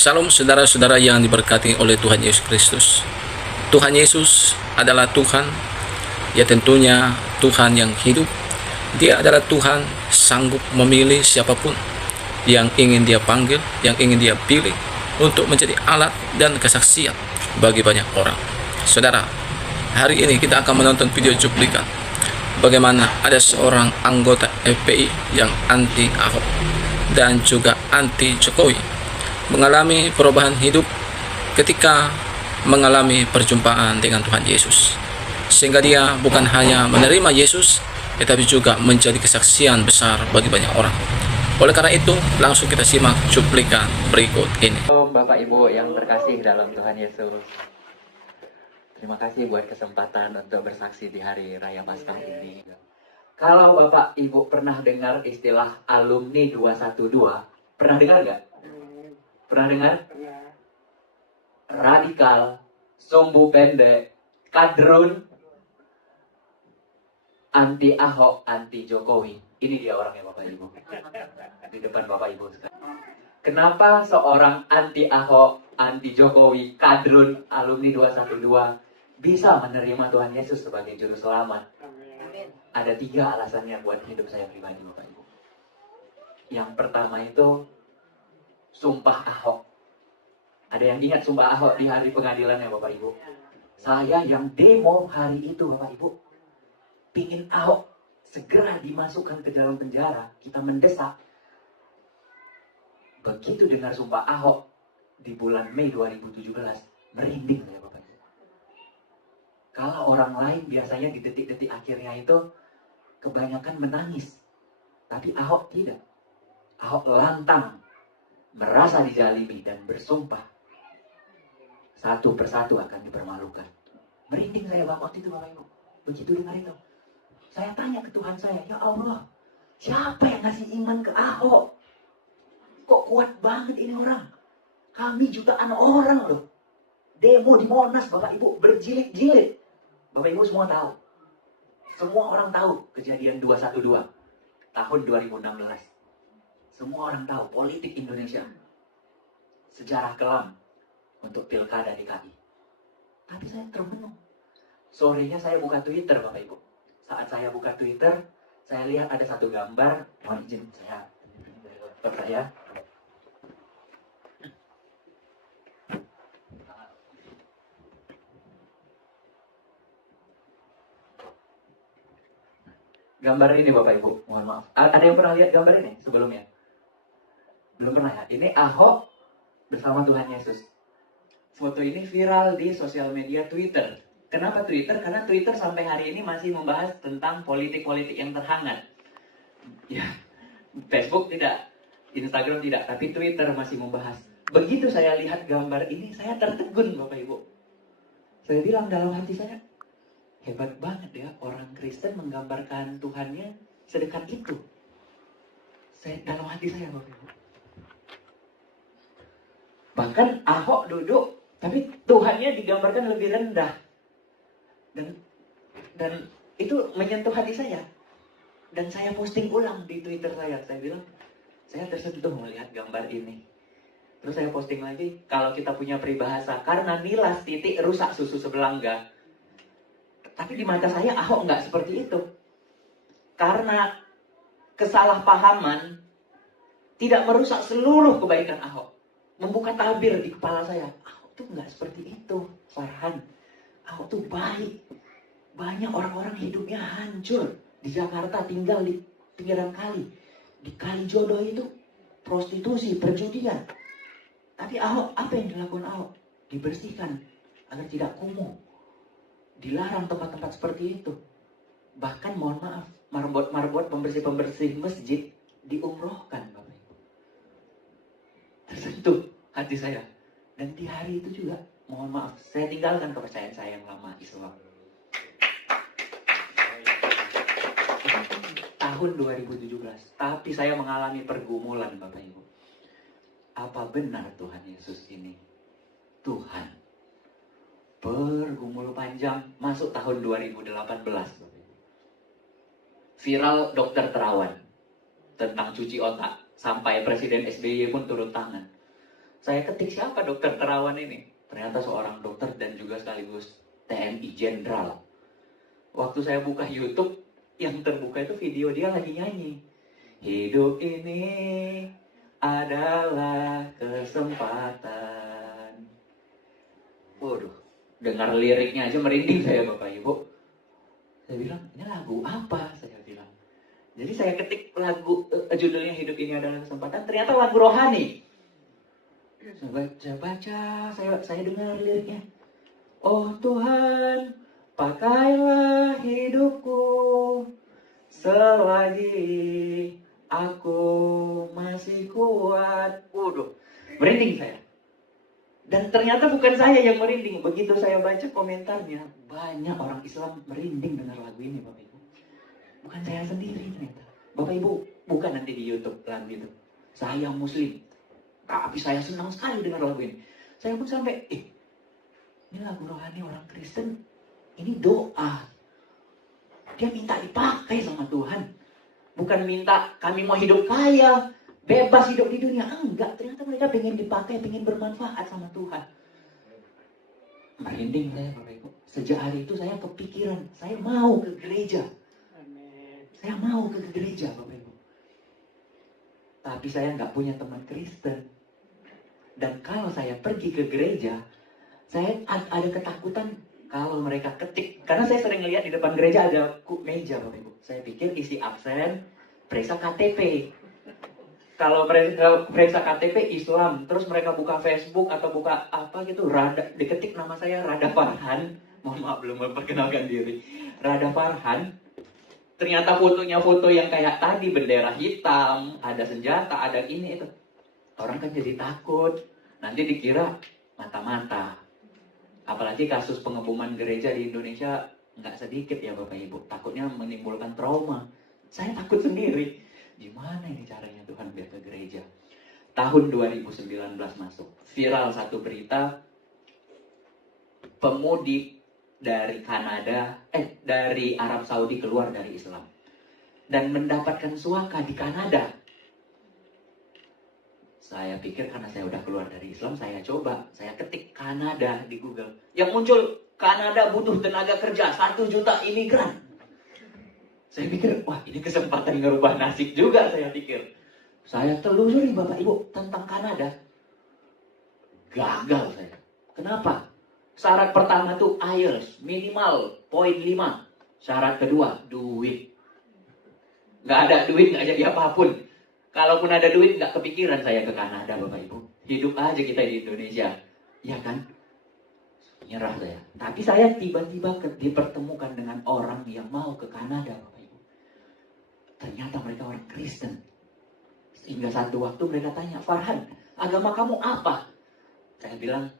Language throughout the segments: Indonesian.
Salam saudara-saudara yang diberkati oleh Tuhan Yesus Kristus. Tuhan Yesus adalah Tuhan, ya tentunya Tuhan yang hidup. Dia adalah Tuhan sanggup memilih siapapun yang ingin dia panggil, yang ingin dia pilih untuk menjadi alat dan kesaksian bagi banyak orang. Saudara, hari ini kita akan menonton video cuplikan bagaimana ada seorang anggota FPI yang anti Ahok dan juga anti Jokowi mengalami perubahan hidup ketika mengalami perjumpaan dengan Tuhan Yesus, sehingga dia bukan hanya menerima Yesus tetapi juga menjadi kesaksian besar bagi banyak orang. Oleh karena itu, langsung kita simak cuplikan berikut ini. Bapak Ibu yang terkasih dalam Tuhan Yesus, terima kasih buat kesempatan untuk bersaksi di hari Raya Paskah ini. Kalau Bapak Ibu pernah dengar istilah alumni 212, pernah dengar nggak? Pernah dengar? Radikal, sumbu pendek, kadrun, anti Ahok, anti Jokowi. Ini dia orangnya Bapak Ibu. Di depan Bapak Ibu sekarang. Kenapa seorang anti Ahok, anti Jokowi, kadrun, alumni 212 bisa menerima Tuhan Yesus sebagai juru selamat? Ada 3 alasannya buat hidup saya pribadi Bapak Ibu. Yang pertama itu sumpah Ahok. Ada yang ingat sumpah Ahok di hari pengadilan ya Bapak Ibu? Saya yang demo hari itu Bapak Ibu, pingin Ahok segera dimasukkan ke dalam penjara. Kita mendesak. Begitu dengar sumpah Ahok di bulan Mei 2017, merinding ya Bapak Ibu. Kalau orang lain biasanya di detik-detik akhirnya itu kebanyakan menangis, tapi Ahok tidak. Ahok lantang, merasa dizalimi dan bersumpah satu persatu akan dipermalukan. Merinding saya waktu itu Bapak Ibu. Begitu dengar itu, saya tanya ke Tuhan saya, ya Allah, siapa yang ngasih iman ke Ahok? Kok kuat banget ini orang? Kami jutaan orang loh, demo di Monas Bapak Ibu, berjilid-jilid. Bapak Ibu semua tahu, semua orang tahu kejadian 212 tahun 2016. Semua orang tahu politik Indonesia, sejarah kelam untuk pilkada DKI. Tapi saya termenung. Sorenya saya buka Twitter Bapak Ibu. Saat saya buka Twitter, saya lihat ada satu gambar. Mohon izin saya laptop saya. Gambar ini Bapak Ibu, mohon maaf. Ada yang pernah lihat gambar ini sebelumnya? Belum pernah ya? Ini Ahok bersama Tuhan Yesus. Foto ini viral di sosial media Twitter. Kenapa Twitter? Karena Twitter sampai hari ini masih membahas tentang politik-politik yang terhangat. Ya, Facebook tidak, Instagram tidak, tapi Twitter masih membahas. Begitu saya lihat gambar ini, saya tertegun Bapak Ibu. Saya bilang dalam hati saya, hebat banget ya orang Kristen menggambarkan Tuhannya sedekat itu. Dalam hati saya Bapak Ibu. Bahkan Ahok duduk, tapi Tuhannya digambarkan lebih rendah. Dan itu menyentuh hati saya. Dan saya posting ulang di Twitter saya. Saya bilang, saya tersentuh melihat gambar ini. Terus saya posting lagi, kalau kita punya peribahasa, karena nilas titik rusak susu sebelangga. Tapi di mata saya Ahok nggak seperti itu. Karena kesalahpahaman tidak merusak seluruh kebaikan Ahok. Membuka tabir di kepala saya. Ahok tuh nggak seperti itu, Farhan. Ahok tuh baik. Banyak orang-orang hidupnya hancur. Di Jakarta tinggal di pinggiran kali. Di Kali Jodoh itu prostitusi, perjudian. Tapi Ahok, apa yang dilakukan Ahok? Dibersihkan agar tidak kumuh. Dilarang tempat-tempat seperti itu. Bahkan mohon maaf, marbot pembersih-pembersih masjid diumrohkan Bapak Ibu. Tersentuh hati saya. Dan di hari itu juga, mohon maaf, saya tinggalkan kepercayaan saya yang lama Islam. Tahun 2017, tapi saya mengalami pergumulan Bapak Ibu. Apa benar Tuhan Yesus ini Tuhan? Bergumul panjang, masuk tahun 2018. Viral dokter Terawan tentang cuci otak. Sampai Presiden SBY pun turun tangan. Saya ketik siapa dokter Terawan ini. Ternyata seorang dokter dan juga sekaligus TNI Jenderal. Waktu saya buka YouTube, yang terbuka itu video dia lagi nyanyi. Hidup ini adalah kesempatan. Waduh, dengar liriknya aja merinding saya Bapak Ibu. Saya bilang, ini lagu apa? Saya bilang. Jadi saya ketik lagu, judulnya Hidup Ini Adalah Kesempatan, ternyata lagu rohani. Saya baca, saya dengar liriknya. Oh Tuhan, pakailah hidupku selagi aku masih kuat. Waduh, merinding saya. Dan ternyata bukan saya yang merinding. Begitu saya baca komentarnya, banyak orang Islam merinding dengar lagu ini, Bapak Ibu. Bukan saya sendiri ternyata. Bapak Ibu, bukan nanti di YouTube lagu itu. Saya Muslim, tapi saya senang sekali dengar lagu ini. Saya pun sampai, ini lagu rohani orang Kristen, ini doa. Dia minta dipakai sama Tuhan. Bukan minta kami mau hidup kaya, bebas hidup di dunia. Enggak, ternyata mereka pengen dipakai, pengen bermanfaat sama Tuhan. Merinding saya Bapak Ibu. Sejak hari itu saya kepikiran, saya mau ke gereja. Saya mau ke gereja Bapak Ibu. Tapi saya nggak punya teman Kristen. Dan kalau saya pergi ke gereja, saya ada ketakutan kalau mereka ketik. Karena saya sering lihat di depan gereja ada meja Bapak Ibu. Saya pikir isi absen, periksa KTP. Kalau mereka periksa KTP Islam, terus mereka buka Facebook atau buka apa gitu, diketik nama saya Rada Farhan. Mohon maaf belum memperkenalkan diri. Rada Farhan. Ternyata fotonya foto yang kayak tadi, bendera hitam, ada senjata, ada ini itu. Orang kan jadi takut. Nanti dikira mata-mata. Apalagi kasus pengeboman gereja di Indonesia nggak sedikit ya Bapak Ibu. Takutnya menimbulkan trauma. Saya takut sendiri. Gimana ini caranya Tuhan biar ke gereja? Tahun 2019 masuk. Viral satu berita. Pemudik dari Kanada, dari Arab Saudi keluar dari Islam. Dan mendapatkan suaka di Kanada. Saya pikir karena saya udah keluar dari Islam, saya ketik Kanada di Google. Yang muncul, Kanada butuh tenaga kerja, 1 juta imigran. Saya pikir, wah ini kesempatan ngerubah nasib juga saya pikir. Saya telusuri Bapak Ibu tentang Kanada. Gagal saya. Kenapa? Syarat pertama tuh IELTS, minimal poin 5. Syarat kedua, duit. Nggak ada duit, nggak jadi apapun. Kalaupun ada duit, nggak kepikiran saya ke Kanada, Bapak Ibu. Hidup aja kita di Indonesia. Ya kan? Nyerah saya. Tapi saya tiba-tiba dipertemukan dengan orang yang mau ke Kanada, Bapak Ibu. Ternyata mereka orang Kristen. Sehingga satu waktu mereka tanya, Farhan, agama kamu apa? Saya bilang,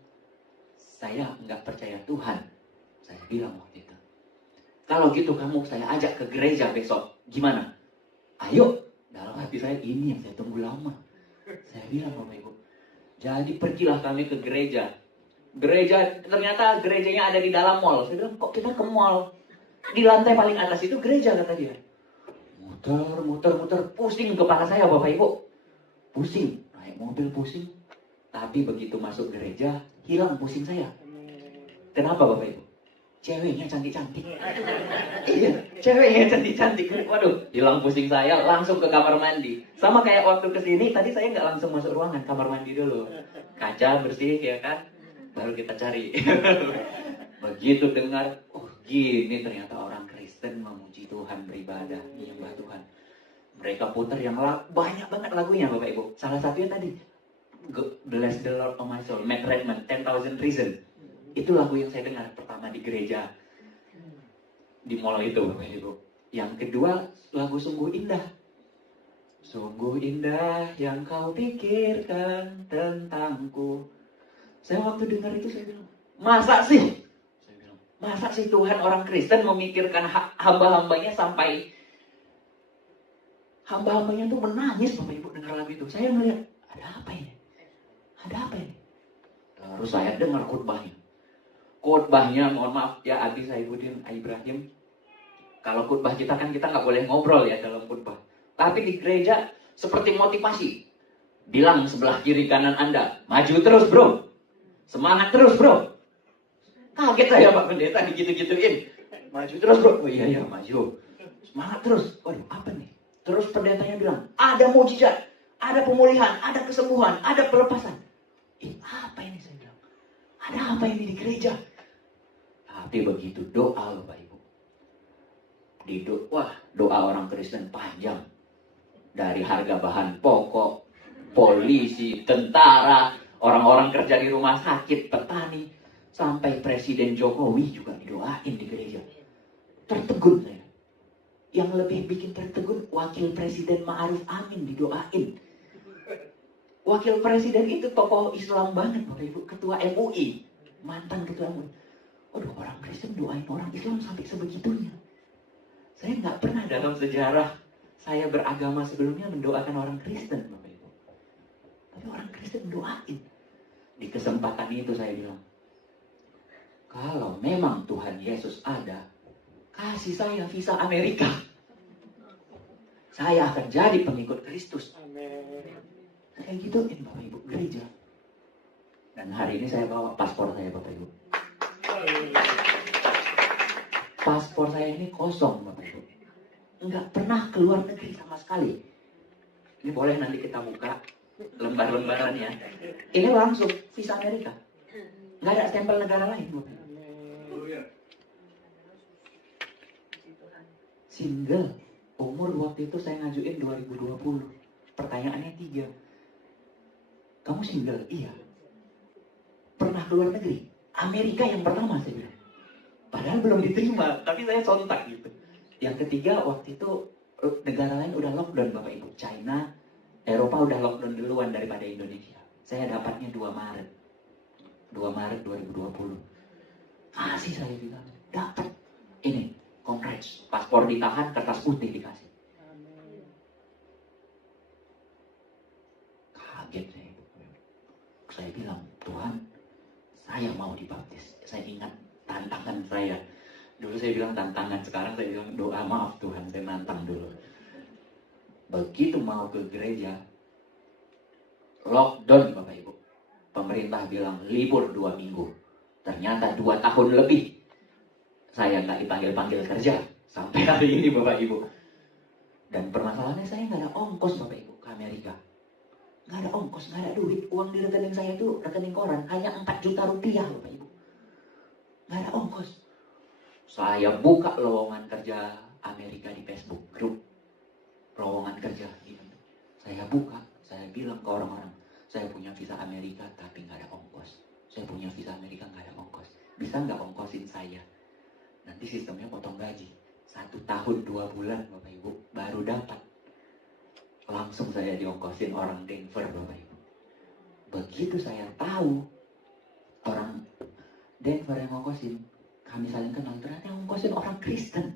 saya nggak percaya Tuhan. Saya bilang waktu itu. Kalau gitu kamu saya ajak ke gereja besok. Gimana? Ayo. Dalam hati saya, ini yang saya tunggu lama. Saya bilang Bapak Ibu. Jadi pergilah kami ke gereja. Ternyata gerejanya ada di dalam mall. Saya bilang, kok kita ke mall? Di lantai paling atas itu gereja kata dia. Muter, pusing kepala saya Bapak Ibu. Pusing, naik mobil pusing. Tapi begitu masuk gereja, hilang pusing saya. Kenapa Bapak Ibu? Ceweknya cantik-cantik. Iya, ceweknya cantik-cantik. Waduh, hilang pusing saya, langsung ke kamar mandi. Sama kayak waktu kesini, tadi saya nggak langsung masuk ruangan, kamar mandi dulu. Kaca bersih ya kan, baru kita cari. Begitu dengar, oh gini ternyata orang Kristen memuji Tuhan, beribadah, menyembah Tuhan. Mereka putar yang banyak banget lagunya Bapak Ibu. Salah satunya tadi, Bless the Lord of my soul, Matt Redman, 10,000 Reasons. Itu lagu yang saya dengar pertama di gereja. Di mall itu Bapak Ibu. Yang kedua, lagu Sungguh Indah. Sungguh indah yang kau pikirkan tentangku. Saya waktu dengar itu saya bilang, masa sih? Saya bilang, masa sih Tuhan orang Kristen memikirkan hamba-hambanya sampai hamba-hambanya tuh menangis Bapak Ibu dengar lagu itu. Saya melihat, ada apa ini? Ada apa ini? Terus saya dengar khotbahnya, mohon maaf ya Abi Saifuddin Ibrahim. Kalau khotbah kita kan kita nggak boleh ngobrol ya dalam khotbah. Tapi di gereja seperti motivasi. Bilang sebelah kiri kanan Anda, maju terus bro. Semangat terus bro. Kaget saya Pak Pendeta digitu-gituin. Maju terus bro. Oh iya maju. Semangat terus. Waduh apa nih? Terus pendetanya bilang, ada mujizat, ada pemulihan, ada kesembuhan, ada pelepasan. Apa ini saya bilang? Ada apa ini di gereja? Tapi begitu doa Bapak Ibu. Doa orang Kristen panjang. Dari harga bahan pokok, polisi, tentara, orang-orang kerja di rumah sakit, petani, sampai Presiden Jokowi juga didoain di gereja. Tertegun saya. Yang lebih bikin tertegun, Wakil Presiden Ma'ruf Amin didoain. Wakil Presiden itu tokoh Islam banget Bapak Ibu, ketua MUI, mantan ketua MUI. Waduh, orang Kristen doain orang Islam sampai sebegitunya. Saya nggak pernah dalam sejarah saya beragama sebelumnya mendoakan orang Kristen Bapak Ibu. Tapi orang Kristen doain. Di kesempatan itu saya bilang, kalau memang Tuhan Yesus ada, kasih saya visa Amerika. Saya akan jadi pengikut Kristus. Kayak gituin Bapak Ibu gereja. Dan hari ini saya bawa paspor saya Bapak Ibu. Paspor saya ini kosong Bapak Ibu. Enggak pernah keluar negeri sama sekali. Ini boleh nanti kita buka lembar-lembarannya. Ini langsung visa Amerika. Nggak ada stempel negara lain Bapak Ibu. Single. Umur waktu itu saya ngajuin 2020. Pertanyaannya 3. Kamu single? Iya. Pernah keluar negeri? Amerika yang pertama saya bilang. Padahal belum diterima, tapi saya sontak gitu. Yang ketiga waktu itu negara lain udah lockdown Bapak Ibu. China, Eropa udah lockdown duluan daripada Indonesia. Saya dapatnya 2 Maret. 2 Maret 2020. Kasih saya bilang. Dapat. Ini, congrats. Paspor ditahan, kertas putih dikasih. Kaget saya. Saya bilang, Tuhan, saya mau dibaptis. Saya ingat tantangan saya. Dulu saya bilang tantangan, sekarang saya bilang doa, maaf Tuhan, saya nantang dulu. Begitu mau ke gereja, lockdown Bapak Ibu. Pemerintah bilang libur 2 minggu. Ternyata 2 tahun lebih saya nggak dipanggil-panggil kerja. Sampai hari ini Bapak Ibu. Dan permasalahannya saya nggak ada ongkos Bapak Ibu ke Amerika. Nggak ada ongkos, nggak ada duit. Uang di rekening saya itu rekening koran, hanya 4 juta rupiah Bapak Ibu. Nggak ada ongkos. Saya buka lowongan kerja Amerika di Facebook, grup lowongan kerja gitu. Saya buka, saya bilang ke orang-orang, saya punya visa Amerika tapi nggak ada ongkos. Saya punya visa Amerika nggak ada ongkos. Bisa nggak ongkosin saya? Nanti sistemnya potong gaji. 1 tahun 2 bulan Bapak Ibu baru dapat. Langsung saya diongkosin orang Denver Bapak Ibu. Begitu saya tahu orang Denver yang ngongkosin, kami saling kenal, ternyata yang ngongkosin orang Kristen.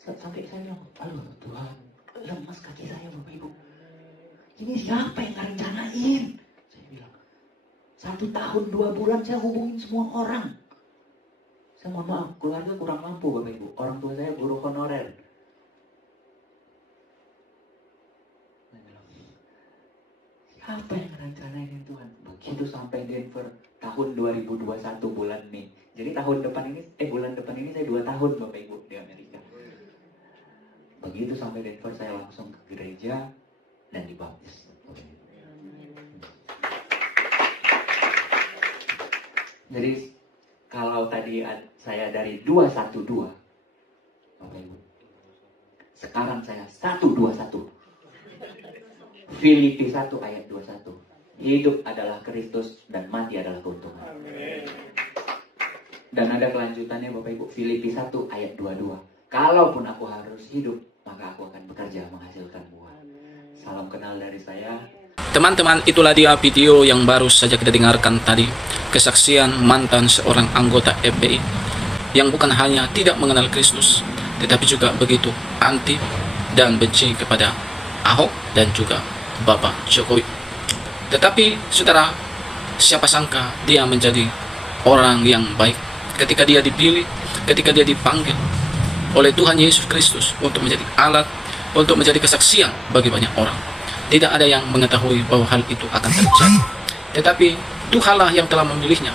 Sampai saya bilang, aduh Tuhan, lemas kaki saya Bapak Ibu. Ini siapa yang ngerencanain? Saya bilang, 1 tahun 2 bulan saya hubungin semua orang. Saya mohon maaf, keluarga kurang mampu Bapak Ibu. Orang tua saya guru honorer. Saya bilang, siapa yang ngerencanain Tuhan? Begitu sampai Denver, tahun 2021 bulan Mei. Jadi bulan depan ini saya 2 tahun Bapak Ibu di Amerika. Begitu sampai Denver saya langsung ke gereja dan dibaptis. Jadi kalau tadi saya dari 212 Bapak Ibu, sekarang saya 121. Filipi 1 ayat 21. Hidup adalah Kristus dan mati adalah keuntungan. Amin. Dan ada kelanjutannya Bapak Ibu, Filipi 1 ayat 22. Kalaupun aku harus hidup, maka aku akan bekerja menghasilkan buah. Salam kenal dari saya. Teman-teman, itulah dia video yang baru saja kita dengarkan tadi. Kesaksian mantan seorang anggota FPI yang bukan hanya tidak mengenal Kristus, tetapi juga begitu anti dan benci kepada Ahok dan juga Bapak Jokowi. Tetapi saudara, siapa sangka dia menjadi orang yang baik ketika dia dipilih, ketika dia dipanggil oleh Tuhan Yesus Kristus untuk menjadi alat untuk menjadi kesaksian bagi banyak orang. Tidak ada yang mengetahui bahwa hal itu akan terjadi. Tetapi Tuhanlah yang telah memilihnya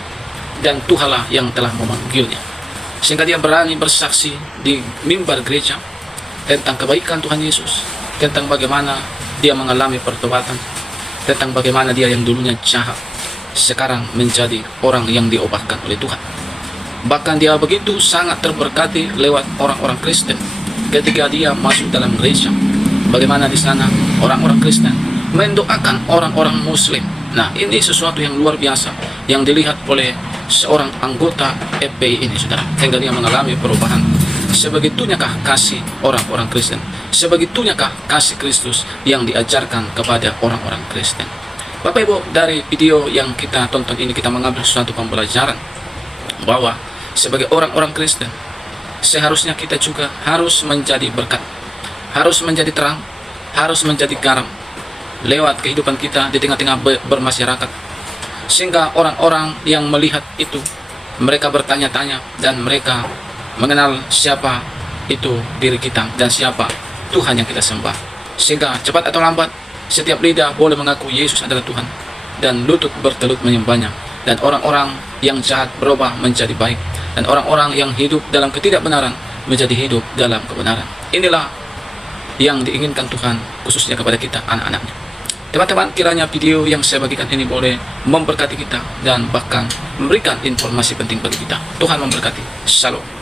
dan Tuhanlah yang telah memanggilnya. Sehingga dia berani bersaksi di mimbar gereja tentang kebaikan Tuhan Yesus, tentang bagaimana dia mengalami pertobatan, tentang bagaimana dia yang dulunya jahat sekarang menjadi orang yang diubahkan oleh Tuhan. Bahkan dia begitu sangat terberkati lewat orang-orang Kristen ketika dia masuk dalam gereja. Bagaimana di sana orang-orang Kristen mendoakan orang-orang Muslim. Nah, ini sesuatu yang luar biasa yang dilihat oleh seorang anggota FPI ini, saudara, sehingga dia mengalami perubahan. Sebegitunyakah kasih orang-orang Kristen? Sebegitunyakah kasih Kristus yang diajarkan kepada orang-orang Kristen? Bapak Ibu, dari video yang kita tonton ini kita mengambil suatu pembelajaran bahwa sebagai orang-orang Kristen seharusnya kita juga harus menjadi berkat, harus menjadi terang, harus menjadi garam lewat kehidupan kita di tengah-tengah bermasyarakat, sehingga orang-orang yang melihat itu mereka bertanya-tanya dan mereka mengenal siapa itu diri kita dan siapa Tuhan yang kita sembah. Sehingga cepat atau lambat setiap lidah boleh mengaku Yesus adalah Tuhan dan lutut bertelut menyembahnya, dan orang-orang yang jahat berubah menjadi baik, dan orang-orang yang hidup dalam ketidakbenaran menjadi hidup dalam kebenaran. Inilah yang diinginkan Tuhan khususnya kepada kita, anak-anaknya. Teman-teman, kiranya video yang saya bagikan ini boleh memberkati kita dan bahkan memberikan informasi penting bagi kita. Tuhan memberkati. Shalom.